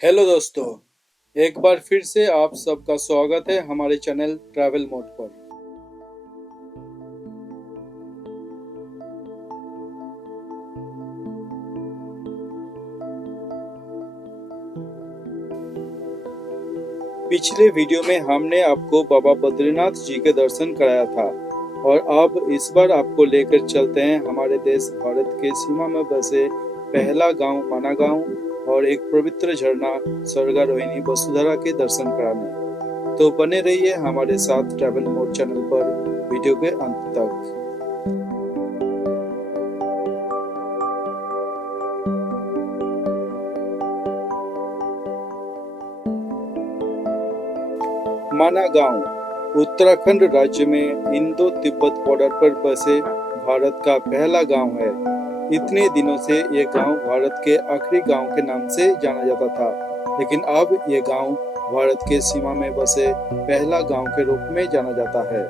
Hello दोस्तों, एक बार फिर से आप सबका स्वागत है हमारे चैनल ट्रैवल मोड पर। पिछले वीडियो में हमने आपको बाबा बद्रीनाथ जी के दर्शन कराया था और अब इस बार आपको लेकर चलते हैं हमारे देश भारत के सीमा में बसे पहला गांव माना गांव और एक पवित्र झरना स्वर्गारोहिणी वसुंधरा के दर्शन कराने। तो बने रहिए हमारे साथ ट्रैवल मोड चैनल पर वीडियो के अंत तक। माना गांव उत्तराखंड राज्य में इंडो तिब्बत बॉर्डर पर बसे भारत का पहला गांव है। इतने दिनों से ये गांव भारत के आखिरी गांव के नाम से जाना जाता था, लेकिन अब ये गांव भारत के सीमा में बसे पहला गांव के रूप में जाना जाता है।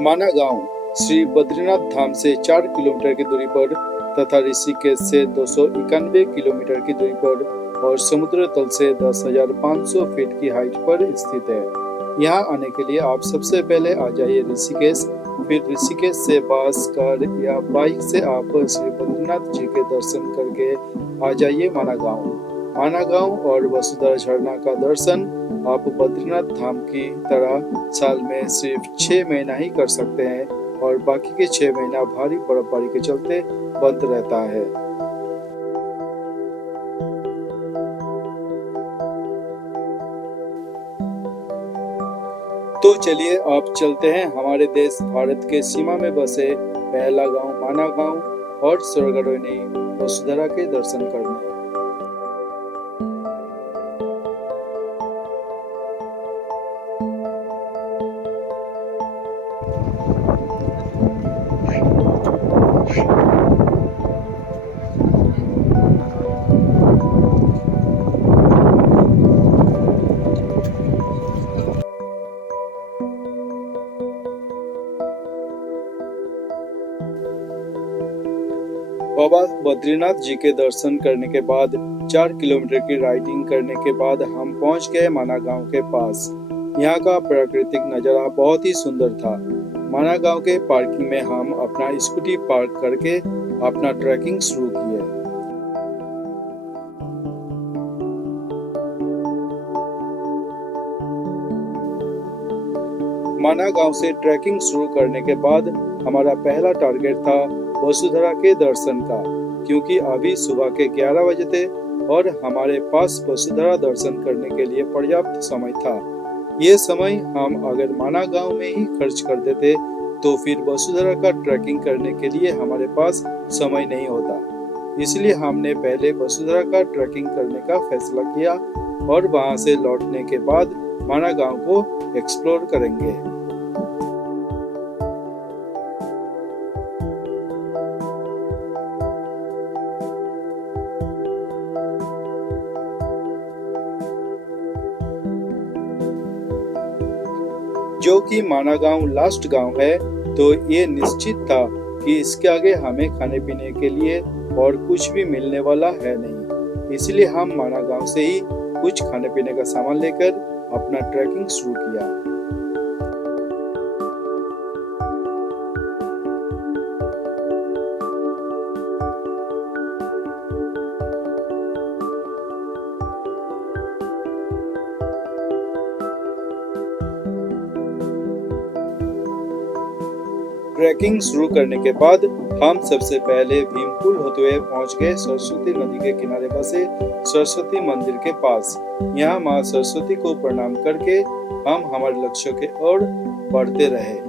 माना गांव श्री बद्रीनाथ धाम से 4 किलोमीटर की दूरी पर तथा ऋषिकेश से 291 किलोमीटर की दूरी पर और समुद्र तल से 10,500 फीट की हाइट पर स्थित है। यहाँ आने के लिए आप सबसे पहले आ जाइए ऋषिकेश, फिर ऋषिकेश से बस कर या बाइक से आप श्री बद्रीनाथ जी के दर्शन करके आ जाइए माना गांव। माना गांव और वसुंधरा झरना का दर्शन आप बद्रीनाथ धाम की तरह साल में सिर्फ 6 महीना ही कर सकते हैं और बाकी के 6 महीना भारी बर्फबारी के चलते बंद रहता है। तो चलिए आप चलते हैं हमारे देश भारत के सीमा में बसे पहला गांव माना गांव और स्वर्गारोहिणी वसुंधरा के दर्शन करने। बाबा बद्रीनाथ जी के दर्शन करने के बाद 4 किलोमीटर की राइडिंग करने के बाद हम पहुंच गए माना गांव के पास। यहाँ का प्राकृतिक नजारा बहुत ही सुंदर था। माना गांव के पार्किंग में हम अपना स्कूटी पार्क करके अपना ट्रैकिंग शुरू किए। माना गांव से ट्रैकिंग शुरू करने के बाद हमारा पहला टारगेट था वसुंधरा के दर्शन का, क्योंकि अभी सुबह के 11 बजे थे और हमारे पास वसुंधरा दर्शन करने के लिए पर्याप्त समय था। ये समय हम अगर माना गांव में ही खर्च कर देते तो फिर वसुंधरा का ट्रैकिंग करने के लिए हमारे पास समय नहीं होता। इसलिए हमने पहले वसुंधरा का ट्रैकिंग करने का फैसला किया और वहां से लौटने के बाद माना गांव को एक्सप्लोर करेंगे। जो कि माना गांव लास्ट गांव है, तो ये निश्चित था कि इसके आगे हमें खाने पीने के लिए और कुछ भी मिलने वाला है नहीं। इसलिए हम माना गांव से ही कुछ खाने पीने का सामान लेकर अपना ट्रैकिंग शुरू किया। ट्रैकिंग शुरू करने के बाद हम सबसे पहले भीमपुल होते हुए पहुंच गए सरस्वती नदी के किनारे बसे सरस्वती मंदिर के पास। यहाँ माँ सरस्वती को प्रणाम करके हम हमारे लक्ष्य के ओर बढ़ते रहे।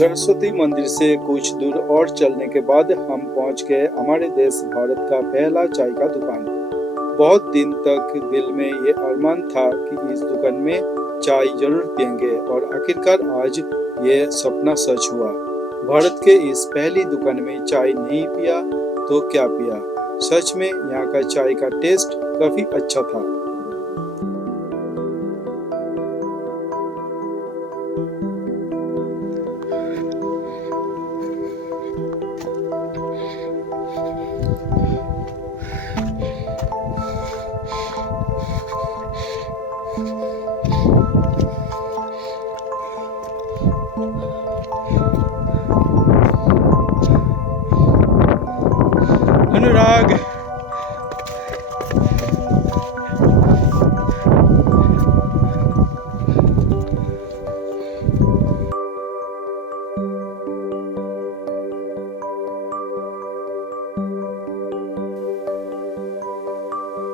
सरस्वती मंदिर से कुछ दूर और चलने के बाद हम पहुंच गए हमारे देश भारत का पहला चाय का दुकान। बहुत दिन तक दिल में ये अरमान था कि इस दुकान में चाय जरूर पियेंगे और आखिरकार आज ये सपना सच हुआ। भारत के इस पहली दुकान में चाय नहीं पिया तो क्या पिया। सच में यहाँ का चाय का टेस्ट काफी अच्छा था। अनुराग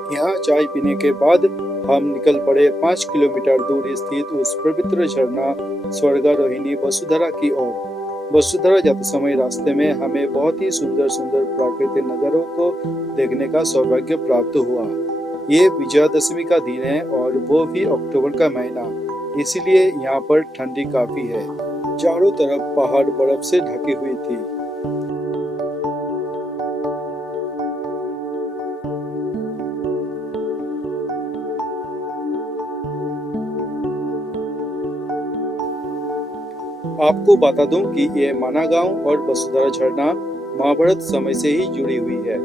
यहाँ चाय पीने के बाद हम निकल पड़े 5 किलोमीटर दूर स्थित उस पवित्र झरना स्वर्गारोहिणी वसुधरा की ओर। वसुधरा जाते समय रास्ते में हमें बहुत ही सुंदर सुंदर प्राकृतिक नजारों को देखने का सौभाग्य प्राप्त हुआ। ये विजयादशमी का दिन है और वो भी अक्टूबर का महीना, इसीलिए यहाँ पर ठंडी काफी है। चारों तरफ पहाड़ बर्फ से ढकी हुई थी। आपको बता दूं कि ये माना गांव और वसुधरा झरना महाभारत समय से ही जुड़ी हुई है।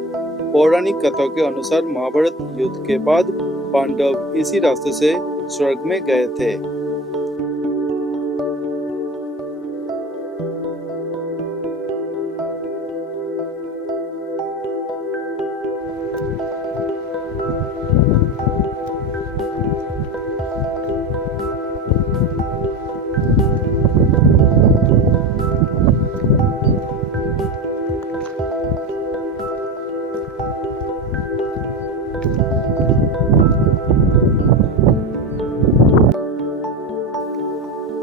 पौराणिक कथाओं के अनुसार महाभारत युद्ध के बाद पांडव इसी रास्ते से स्वर्ग में गए थे।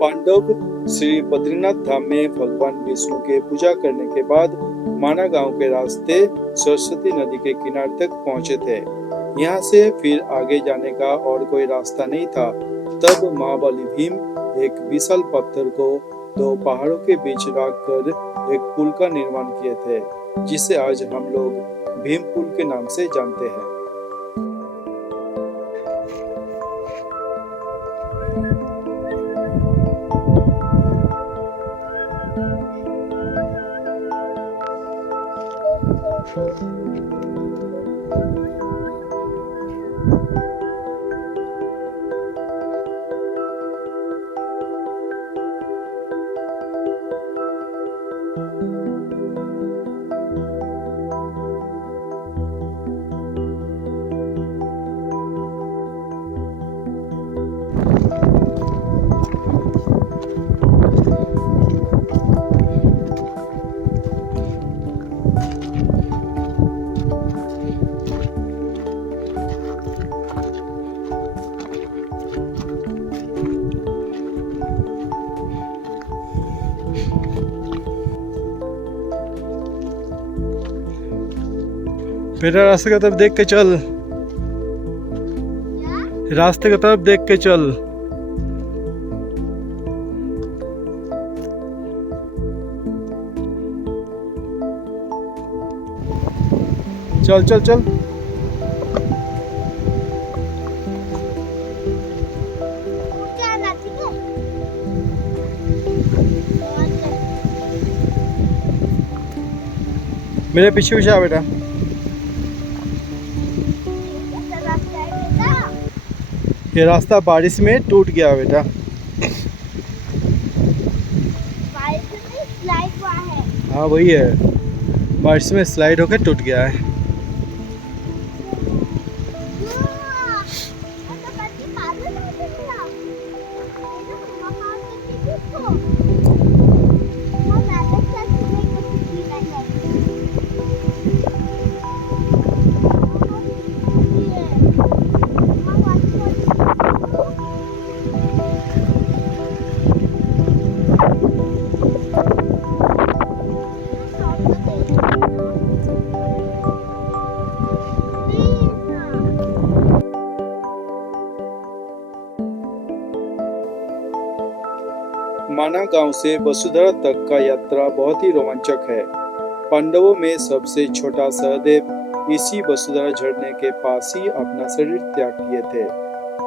पांडव श्री बद्रीनाथ धाम में भगवान विष्णु के पूजा करने के बाद माना गांव के रास्ते सरस्वती नदी के किनारे तक पहुंचे थे। यहाँ से फिर आगे जाने का और कोई रास्ता नहीं था। तब महाबली भीम एक विशाल पत्थर को दो पहाड़ों के बीच रख कर एक पुल का निर्माण किए थे, जिसे आज हम लोग भीम पुल के नाम से जानते हैं। बेटा रास्ते का तरफ देख के चल, रास्ते की तरफ देख के चल। चल चल चल। मेरे पीछे पीछे आ बेटा। ये रास्ता बारिश में टूट गया बेटा। बारिश में स्लाइड हुआ है। हाँ वही है, बारिश में स्लाइड होकर टूट गया है। माना गांव से वसुधरा तक का यात्रा बहुत ही रोमांचक है। पांडवों में सबसे छोटा सहदेव इसी वसुधरा झरने के पास ही अपना शरीर त्याग किए थे।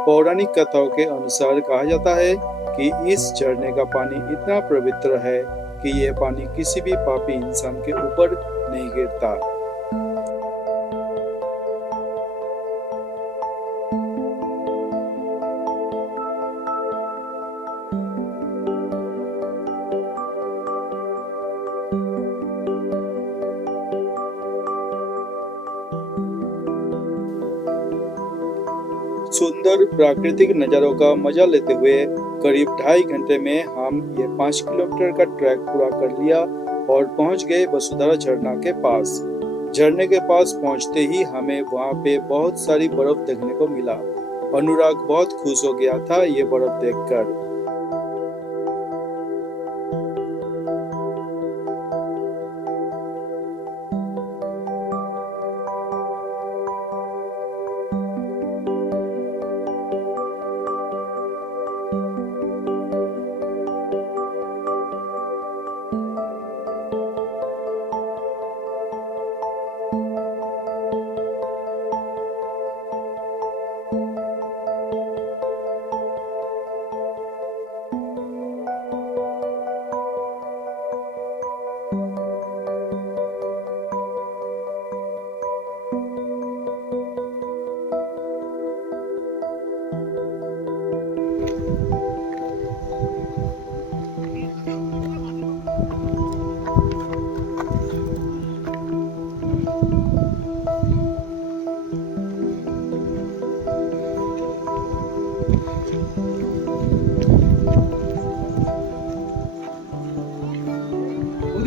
पौराणिक कथाओं के अनुसार कहा जाता है कि इस झरने का पानी इतना पवित्र है कि यह पानी किसी भी पापी इंसान के ऊपर नहीं गिरता। सुंदर प्राकृतिक नज़ारों का मजा लेते हुए करीब 2.5 घंटे में हम ये 5 किलोमीटर का ट्रैक पूरा कर लिया और पहुंच गए वसुधरा झरना के पास। झरने के पास पहुंचते ही हमें वहां पे बहुत सारी बर्फ देखने को मिला। अनुराग बहुत खुश हो गया था ये बर्फ देखकर।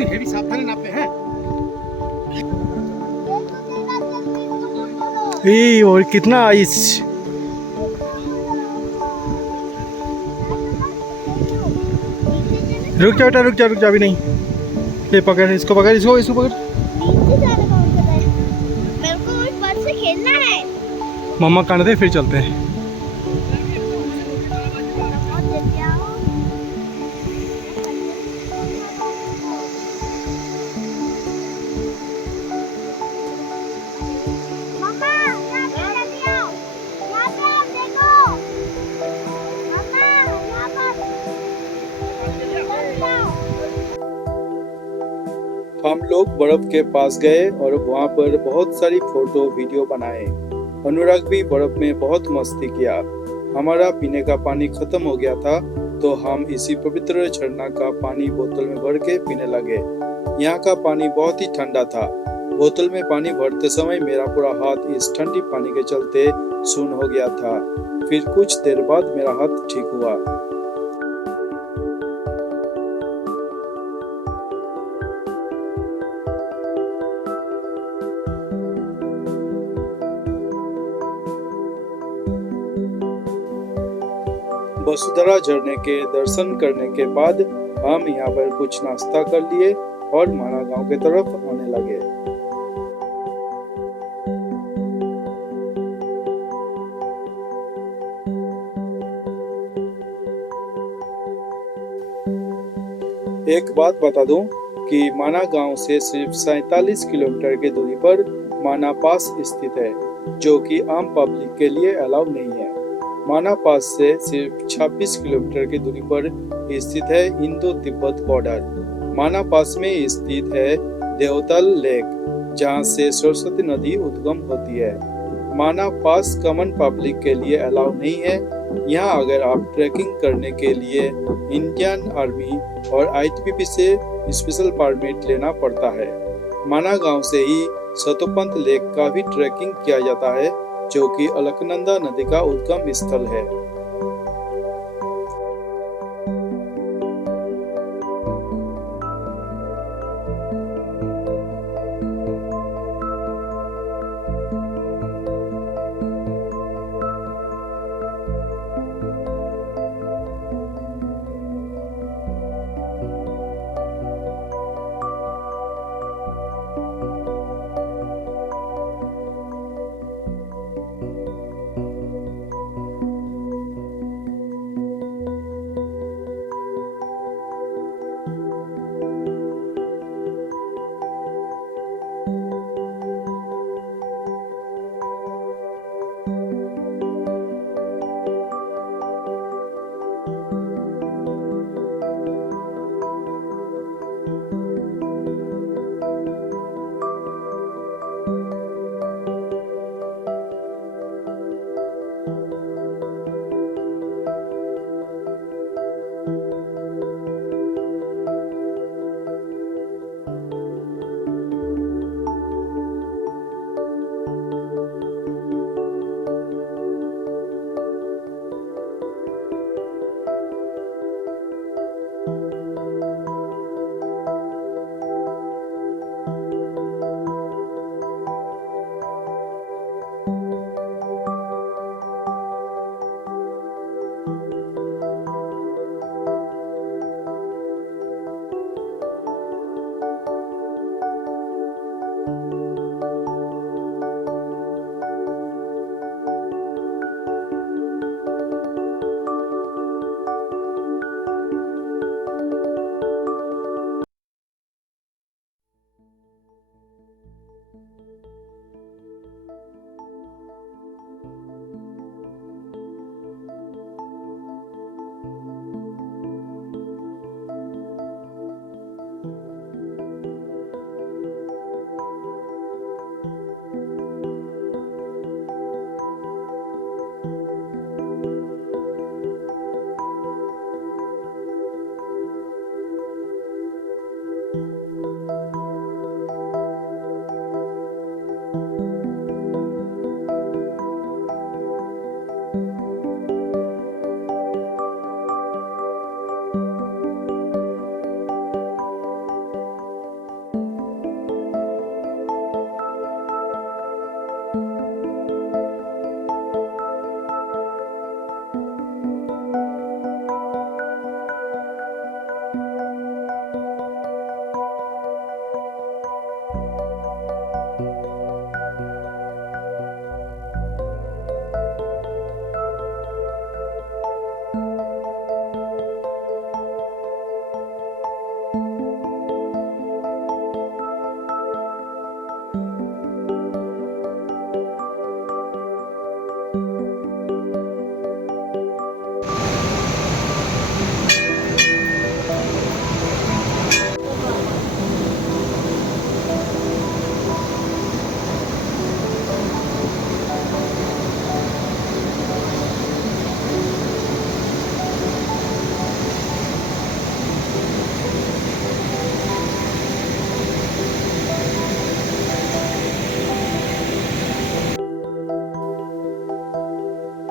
हेवी सावधानी नापे हैं। ये और कितना आइस। रुक जा बेटा, रुक जा अभी नहीं। ये पकड़, इसको पकड़, इसको पकड़। नीचे जाने का मतलब है। मेरे को इस बस से खेलना है। मम्मा कान दे फिर चलते हैं। मम्मा, यहाँ पे जल्दी आओ। यहाँ पे आप देखो। मम्मा, यहाँ पर। जल्दी आओ। हम लोग बर्फ के पास गए और वहां पर बहुत सारी फोटो वीडियो बनाए। अनुराग भी बर्फ में बहुत मस्ती किया। हमारा पीने का पानी खत्म हो गया था तो हम इसी पवित्र झरना का पानी बोतल में भर के पीने लगे। यहाँ का पानी बहुत ही ठंडा था। बोतल में पानी भरते समय मेरा पूरा हाथ इस ठंडी पानी के चलते सून हो गया था। फिर कुछ देर बाद मेरा हाथ ठीक हुआ। वसुधरा झरने के दर्शन करने के बाद हम यहाँ पर कुछ नाश्ता कर लिए और माना गांव के तरफ आने लगे। एक बात बता दूं कि माना गांव से सिर्फ 47 किलोमीटर की दूरी पर माना पास स्थित है, जो कि आम पब्लिक के लिए अलाउ नहीं है। माना पास से सिर्फ 26 किलोमीटर की दूरी पर स्थित है इंडो तिब्बत बॉर्डर। माना पास में स्थित है देवतल लेक, जहां से सरस्वती नदी उद्गम होती है। माना पास कॉमन पब्लिक के लिए अलाउ नहीं है। यहाँ अगर आप ट्रैकिंग करने के लिए इंडियन आर्मी और आईटीबीपी से स्पेशल परमिट लेना पड़ता है। माना गांव से ही सतोपंत लेक का भी ट्रैकिंग किया जाता है, जो कि अलकनंदा नदी का उद्गम स्थल है।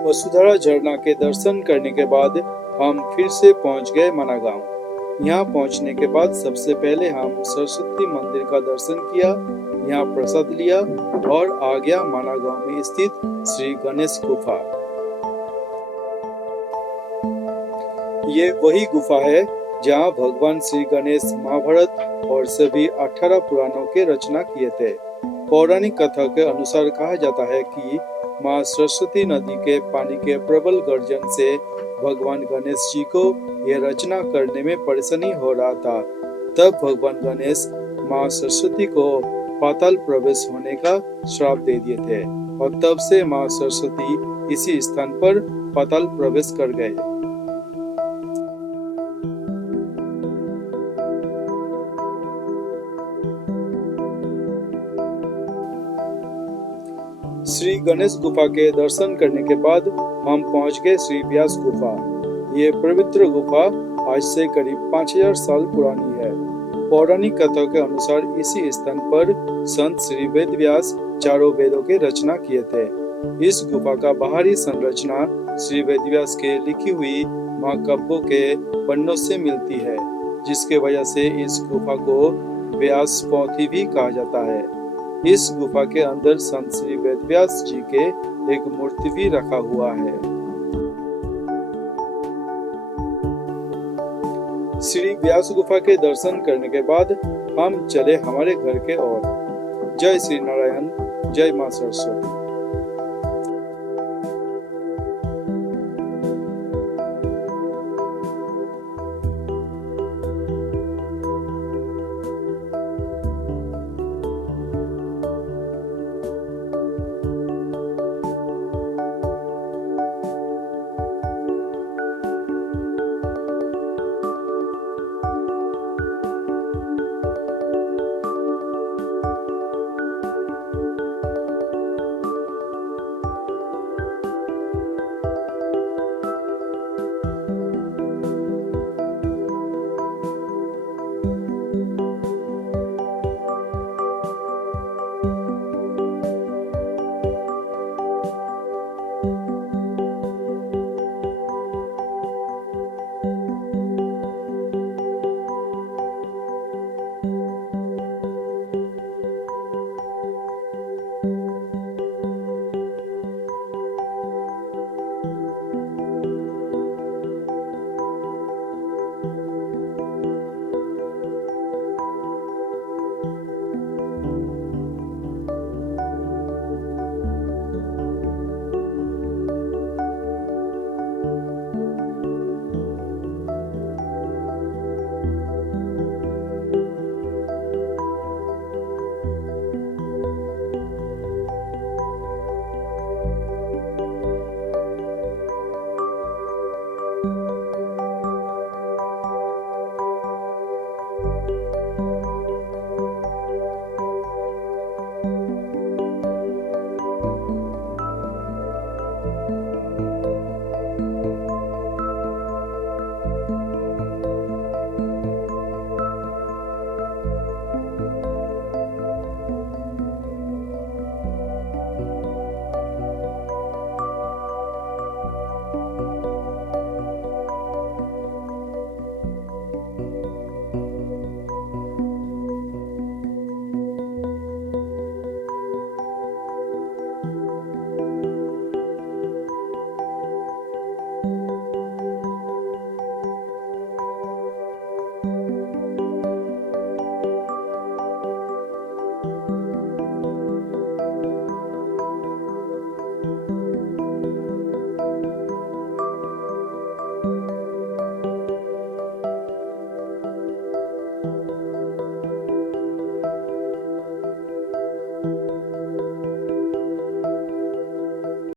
वसुधारा झरना के दर्शन करने के बाद हम फिर से पहुंच गए माना गांव। यहाँ पहुंचने के बाद सबसे पहले हम सरस्वती मंदिर का दर्शन किया, यहाँ प्रसाद लिया और आ गया माना गांव में स्थित श्री गणेश गुफा। ये वही गुफा है जहाँ भगवान श्री गणेश महाभारत और सभी 18 पुराणों के रचना किए थे। पौराणिक कथा के अनुसार कहा जाता है कि माँ सरस्वती नदी के पानी के प्रबल गर्जन से भगवान गणेश जी को यह रचना करने में परेशानी हो रहा था। तब भगवान गणेश माँ सरस्वती को पाताल प्रवेश होने का श्राप दे दिए थे और तब से माँ सरस्वती इसी स्थान पर पाताल प्रवेश कर गए। श्री गणेश गुफा के दर्शन करने के बाद हम पहुंच गए श्री व्यास गुफा। ये पवित्र गुफा आज से करीब 5000 साल पुरानी है। पौराणिक कथा के अनुसार इसी स्थान पर संत श्री वेद व्यास चारों वेदों के रचना किए थे। इस गुफा का बाहरी संरचना श्री वेद व्यास के लिखी हुई महाकाव्यों के पन्नों से मिलती है, जिसके वजह से इस गुफा को व्यास पोथी भी कहा जाता है। इस गुफा के अंदर संत श्री वेद व्यास जी के एक मूर्ति भी रखा हुआ है। श्री व्यास गुफा के दर्शन करने के बाद हम चले हमारे घर के ओर। जय श्री नारायण, जय मां सरस्वती।